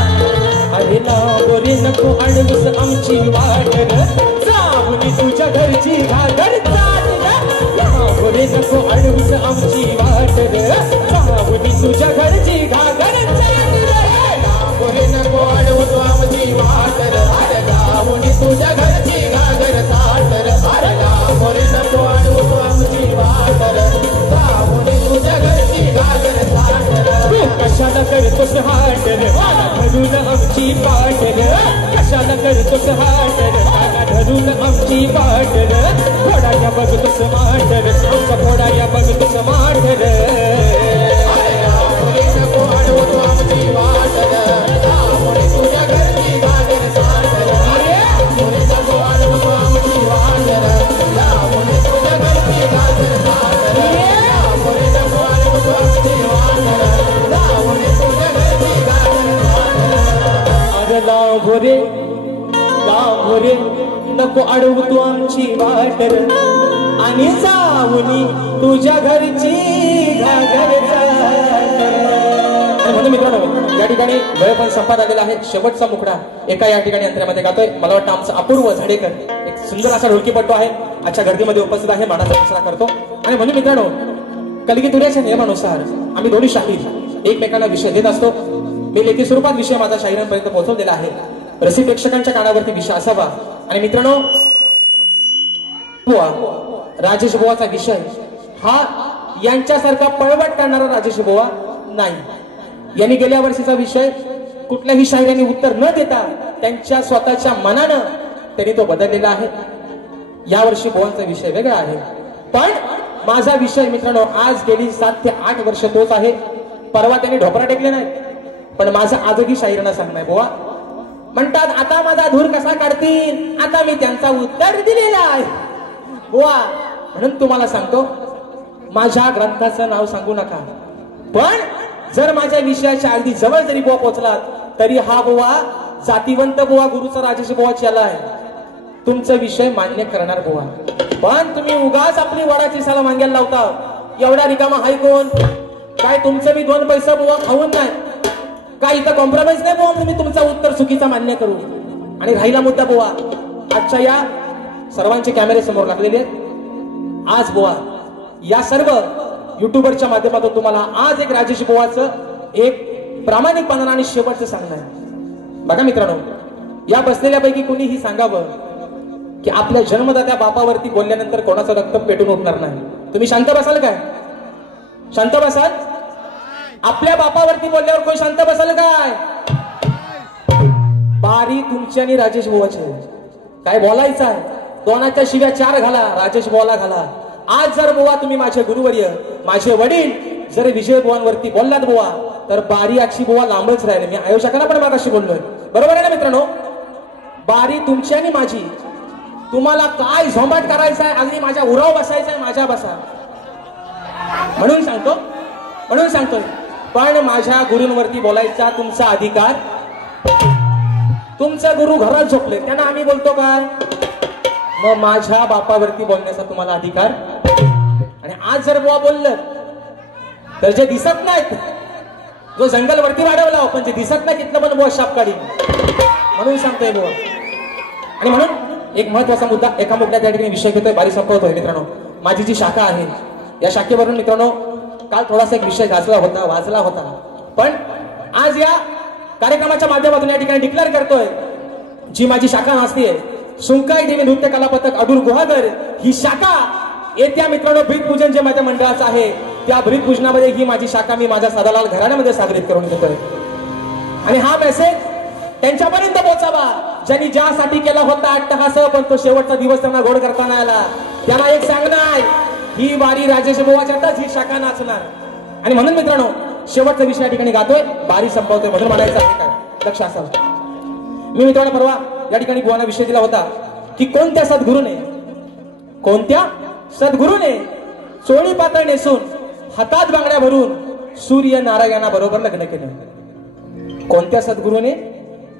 अरे लांब रे नको अडवूस आमची वाट जाऊन तुझ्या घरची घागर चाल लांब रे नको अडवूस आमची वाट जाऊन तुझ्या घरची घागर चाल लांब रे नको अडवूस आमची वाट अरे जाऊन तुझ्या घरची घागर चाल अरे लांब रे नको अडवूस आमची वाट जाऊन तुझ्या घरची घागर चाल कशाला करतोस हाटर धरून आमची पाटर कशाला करतोस हाटर धरून आमची पाटर फोडाया बघतोस माटर आमचा फोडाया बघतोस माटर नको अडवतो आमची वाटर तुझ्या घरची घागर चाटर नको अडवतो आमची वाटर तुझ्या घरची घागर चाटर नको अडवतो आमची वाटर लांबोरे लांबोरे नको अडवू तू आमची वाटर आणि जाऊनी तुझ्या घरची घागर म्हणून मित्रांनो या ठिकाणी वेळ पण संपाद आलेला आहे शेवटचा मुखडा एका या ठिकाणी अंतरामध्ये गातोय मला वाटतं आमचा अपूर्व झाडेकर एक सुंदर असा ढोलकीपट्टू आहे आजच्या गर्दीमध्ये उपस्थित आहे मानाचा दसरा करतो आणि म्हणून मित्रांनो कलगी तुऱ्याच्या नियमानुसार आम्ही दोन्ही शाहीर एकमेकांना विषय देत असतो मी लेखी स्वरूपात विषय माझा शाहिरांपर्यंत पोहोचवलेला आहे रसिक प्रेक्षकांच्या कानावरती विषय असावा आणि मित्रांनो राजेश बुवाचा विषय हा यांच्यासारखा पळवट करणारा राजेश बुवा नाही यांनी गेल्या वर्षीचा विषय कुठल्याही शाहिरांनी उत्तर न देता त्यांच्या स्वतःच्या मनानं त्यांनी तो बदललेला आहे यावर्षी बुवांचा विषय वेगळा आहे पण माझा विषय मित्रांनो आज गेली 7 ते 8 वर्ष तोच आहे परवा त्यांनी ढोपरा टेकले नाही पण माझा आजही शाहिरांना सांगणार बुवा म्हणतात आता माझा धूर कसा काढतील आता मी त्यांचा उत्तर दिलेला आहे बुवा म्हणून तुम्हाला सांगतो माझ्या ग्रंथाचं नाव सांगू नका पण जर माझ्या विषयाच्या अगदी जवळ जरी बुवा पोहोचलात तरी हा बुवा जातीवंत बुवा गुरुचा राजेश बुवा चला आहे तुमचा विषय मान्य करणार बुवा पण तुम्ही उगाच आपली वडाची साला मांग्याला लावता एवढा रिकामा हाय कोण काय तुमचं मी 2 पैसा बुवा खाऊन नाही काय इथं कॉम्प्रोमाइज नाही बुवा मी तुमचा उत्तर चुकीचा मान्य करू आणि राहिला मुद्दा बुवा आजच्या या सर्वांचे कॅमेरे समोर लागलेले आहेत आज बुवा या सर्व युट्यूबरच्या माध्यमातून तुम्हाला आज एक राजेश बुवाचं एक प्रामाणिकपणाने आणि शेवटचं सांगणं आहे बघा मित्रांनो या बसलेल्यापैकी कोणीही सांगावं की आपल्या जन्मदात्या बापावरती बोलल्यानंतर कोणाचं रक्त पेटून उठणार नाही तुम्ही शांत बसाल काय शांत बसाल आपल्या बापावरती बोलल्यावर कोण शांत बसाल काय बारी तुमची आणि राजेश बुवाची काय बोलायचं आहे दोनाच्या शिव्या 4 घाला राजेश बुवाला घाला आज जर बुवा तुम्ही माझे गुरुवर्य माझे वडील जर विजय बुवांवरती बोललात बुवा तर बारी आजची बुवा लांबच राहिले मी आयोजकांना पण मागाशी बोललोय बरोबर आहे ना मित्रांनो बारी तुमची आणि माझी तुम्हाला काय झोंबाट करायचा आहे आणि माझ्या उराव बसायचा आहे माझ्या बसा म्हणून सांगतोय पण माझ्या गुरूंवरती बोलायचा तुमचा अधिकार तुमचा गुरु घरात झोपले त्यांना आम्ही बोलतो काय मग माझ्या बापावरती बोलण्याचा तुम्हाला अधिकार आणि आज जर बुवा बोललं तर जे दिसत नाहीत जो जंगल वरती वाढवला पण जे दिसत नाही तिथलं पण बुवा शाप काढीन म्हणून सांगतोय बुवा आणि म्हणून एक महत्वाचा मुद्दा एका मुद्द्यात त्या ठिकाणी विषय घेतोय बारी संपवतोय मित्रांनो माझी जी शाखा आहे या शाखेवरून मित्रांनो काल थोडासा एक विषय वाचला होता पण आज या कार्यक्रमाच्या माध्यमातून या ठिकाणी डिक्लेअर करतोय जी माझी शाखा नाचते सुंकाई देवी नृत्य कला पथक अडूर गुहागर ही शाखा येत्या मित्रांनो ब्रीदपूजन जे माझ्या मंडळाचं आहे त्या ब्रीदपूजनामध्ये ही माझी शाखा मी माझ्या सादालाल घराण्यामध्ये साजरीत करून घेतोय आणि हा मेसेज त्यांच्यापर्यंत पोहोचावा ज्यांनी ज्यासाठी केला होता अट्टहास पण तो शेवटचा दिवस त्यांना गोड करता नाही आला त्यांना एक सांगणार ही वारी राजेश बुवाच्यातच ही शाखा नाचणार आणि म्हणून मित्रांनो शेवटचा विषय या ठिकाणी गातोय बारी संपवतोय म्हणून म्हणायचं आहे काय लक्ष असावं मी मित्रांनो परवा या ठिकाणी बुवांना विषय दिला होता की कोणत्या सद्गुरूने चोळी पातळ नेसून हातात बांगड्या भरून सूर्य नारायणा बरोबर लग्न केलं कोणत्या सद्गुरूने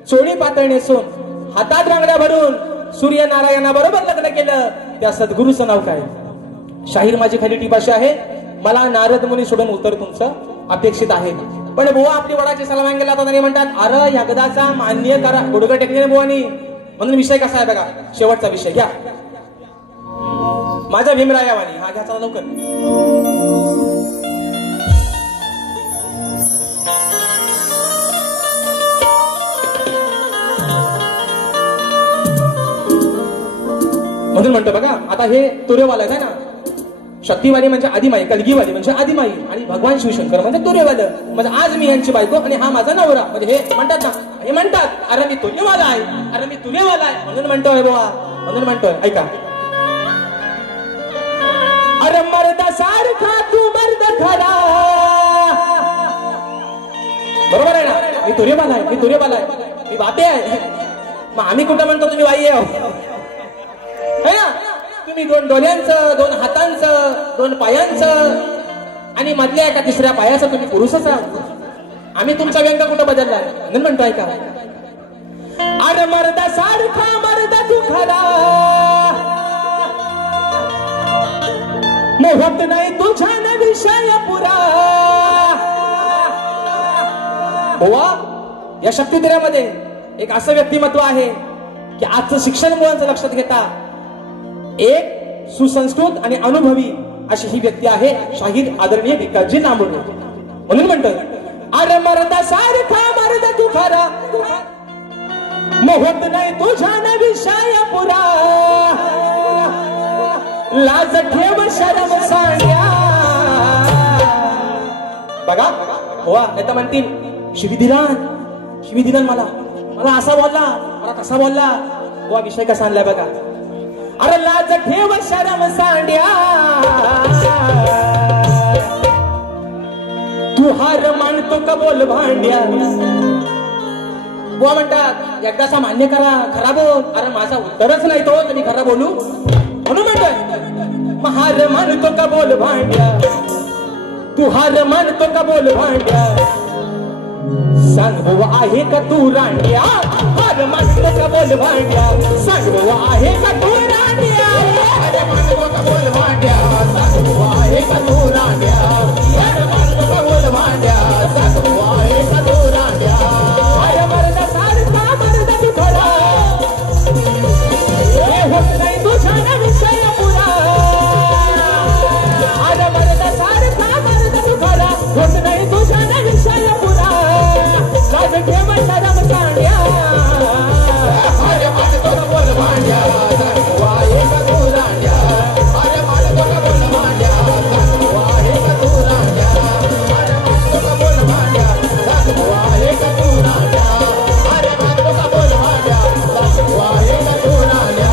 चोळी पातळ नेसून हातात रांगड्या भरून सूर्यनारायणा बरोबर लग्न केलं, त्या सद्गुरूचं नाव काय? शाहीर माझी खाली टीप अशी आहे, मला नारद मुनी सोडून उत्तर तुमचं अपेक्षित आहे. पण बुवा आपली वडाची सलाम गेला होता आणि म्हणतात, अरे यगदाचा मान्य करा, गुडघं टेकले बुवानी. म्हणून विषय कसा आहे बघा, शेवटचा विषय घ्या माझ्या भीमरायावानी. हा घ्या चला लवकर. म्हणून म्हणतो बघा, आता हे तुरेवाला आहे ना, शक्तीवाली म्हणजे आदिमाई, कलगीवाली म्हणजे आदिमाई, आणि भगवान शिवशंकर म्हणजे तुरेवालं. म्हणजे आज मी यांची बायको आणि हा माझा नवरा. म्हणजे हे म्हणतात ना, हे म्हणतात अरे मी तुरेवाला आहे, अरे मी तुरेवाला आहे. म्हणून म्हणतोय बुवा, म्हणून म्हणतोय ऐका. अरे मर्दा सारखा तू मर्द खरा. बरोबर आहे ना, मी तुरेवाला आहे, मी तुरेवाला आहे, मी बाटे आहे. मग आम्ही कुठं म्हणतो तुम्ही बाई आहे ना? तुम्ही 2 डोळ्यांचं, 2 हातांचं, 2 पायांचं आणि मधल्या एका तिसऱ्या पायाचं तुम्ही पुरुषच आहात. आम्ही तुमचा व्यंग कुठं बदललाय? म्हणून म्हणतोय का, अरे मर्दा सारखा मर्दा तू खरा, मोहत नाही तुझ्या न विषय पुरा. बुवा या शक्तिदिरामध्ये एक असं व्यक्तिमत्व आहे की आजचं शिक्षण मुलांचं लक्षात घेता एक सुसंस्कृत आणि अनुभवी अशी ही व्यक्ती आहे, शाहीर आदरणीय भिकाजी नांबुर्डे. म्हणून म्हणतोय, अरे मर्दा सारखा मर्दा तू खरा, मोहत नाही तुझ्या न विषय पुरा, लाज ठेव शरम सांड्या. बघा बुवा नाही तर म्हणतील शिवी दिलन मला असा बोलला, मला कसा बोलला. बुवा विषय कसा आणलाय बघा. अरे लाज ठेव शरम सांड्या, तू हार मानतो का बोल भांड्या. बुवा म्हणतात एकदाचा मान्य करा, खरा बोल. अरे माझा उत्तरच नाही तो, मी खरा बोलू. म्हणून म्हणतोय, हार मानतो का बोल भांड्या, तू हार मानतो का बोल भांड्या. सांग बुवा आहे का तू रांड्या, हार मानतो का बोल भांड्या. सांग बुवा आहे का तू रांड्या, हार मानतो का बोल भांड्या. सांग बुवा आहे का तू रांड्या, हार मानतो का बोल भांड्या. सांग बुवा आहे का तू रांड्या. अरे मर्दा सारखा मर्दा तू खरा, हे होत नाही तुझ्या न विषय पुरा. अरे मर्दा सारखा मर्दा तू खरा, होत नाही तुझ्या न विषय पुरा. लाज ठेव शरम सांड्या, अरे मानतो का बोल भांड्या. सांग बुवा आहे का तू रांड्या, अरे मानतो का बोल भांड्या. सांग बुवा आहे का तू रांड्या, अरे मानतो का बोल भांड्या. सांग बुवा आहे का तू रांड्या, अरे मानतो का बोल भांड्या. सांग बुवा आहे का तू रांड्या,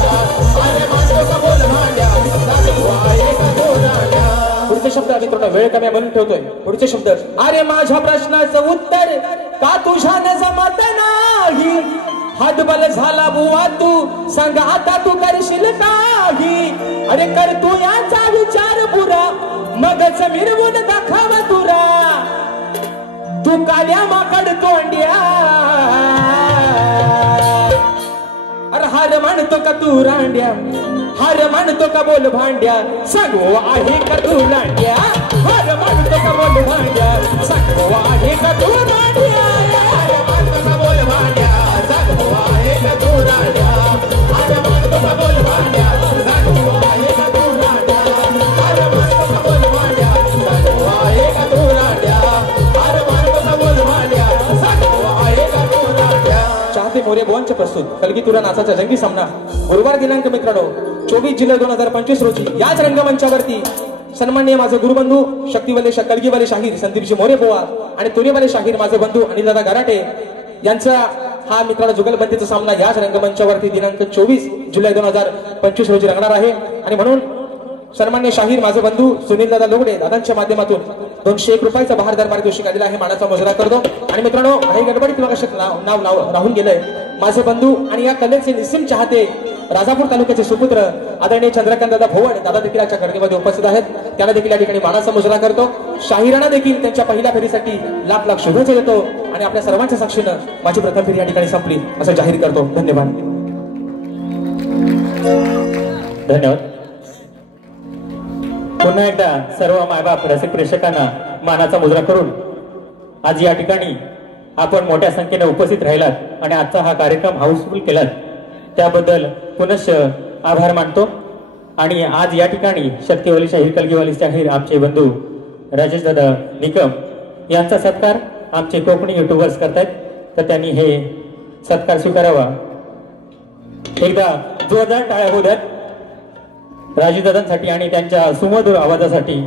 अरे मानतो का बोल भांड्या. सांग बुवा आहे का तू रांड्या. पुढचे शब्द मित्रांनो वेळ कमी म्हणून ठेवतोय. पुढचे शब्द, अरे माझ्या प्रश्नाचं उत्तर का तुझ्याने जमत नाही. हातबल झाला बुवा तू, सांग आता तू करशील काही. अरे कर तू याचा विचार पुरा, मगच मिरवून दाखव तुरा. तू काल्या माकड तोंड्या, अरे हार मानतो का तू रांड्या, हार मानतो का बोल भांड्या. सांग आहे का तू रांड्या, हार मानतो का बोल भांड्या. सांग आहे का तू रांड्या, हार मानतो का बोल भांड्या. सांग आहे का तू रांड्या, हार मानतो का बोल भांड्या. सांग आहे का तू रांड्या, हार मानतो का बोल भांड्या. सांग आहे का तू रांड्या, हार मानतो का बोल भांड्या. सांग आहे का तू रांड्या. चाहते मोरे बोनचे प्रस्तुत कलगीतुरा नाचाचा जंगी सामना गुरुवार दिनांक मित्रांनो 24 जुलै 2025 रोजी याच रंगमंचावरती सन्माननीय माझे गुरुबंधू शक्तीवाले कलगीवाले शाहीर संदीपजी मोरे पोवा आणि तुरेवाले शाहीर माझे बंधू अनिलदादा गराटे यांचा हा मित्रांनो जुगलबंदीचा सामना याच रंगमंचावरती दिनांक 24 जुलै 2025 रोजी रंगणार आहे. आणि म्हणून सन्माननीय शाहीर माझे बंधू सुनीलदादा लोगडे दादांच्या माध्यमातून 201 रुपयाचा बहारदार पारितोषिक आलेला आहे. मानाचा मुजरा करतो. आणि मित्रांनो काही गडबडीत नाव राहून गेलंय. माझे बंधू आणि या कलेचे निस्सीम चाहते राजापूर तालुक्याचे सुपुत्र आदरणीय चंद्रकांत दादा भोवड दादा देखील आजच्या गर्दीमध्ये उपस्थित आहेत. त्यांना देखील या ठिकाणी मानाचा मुजरा करतो. शाहिरांना देखील त्यांच्या पहिल्या फेरीसाठी लाख लाख शुभेच्छा देतो आणि आपल्या सर्वांच्या साक्षीनं माझी प्रथम फेरी या ठिकाणी संपली असं जाहीर करतो. धन्यवाद. धन्यवाद. पुन्हा एकदा सर्व मायबाप रसिक प्रेक्षकांना मानाचा मुजरा करून आज या ठिकाणी आपण मोठ्या संख्येने उपस्थित राहिलात आणि आजचा हा कार्यक्रम हाऊसफुल केलात त्याबद्दल पुनश्च आभार मानतो. आणि आज या ठिकाणी शक्तीवाली शाहीर कलगीवाली शाहीर आमचे बंधू राजेश दादा निकम यांचा सत्कार आमचे कोकणी युट्यूबर्स करतायत, तर त्यांनी हे सत्कार स्वीकारावा. एकदा जोरदार टाळ्या होऊ द्यात राजेश दादांसाठी आणि त्यांच्या सुमधुर आवाजासाठी.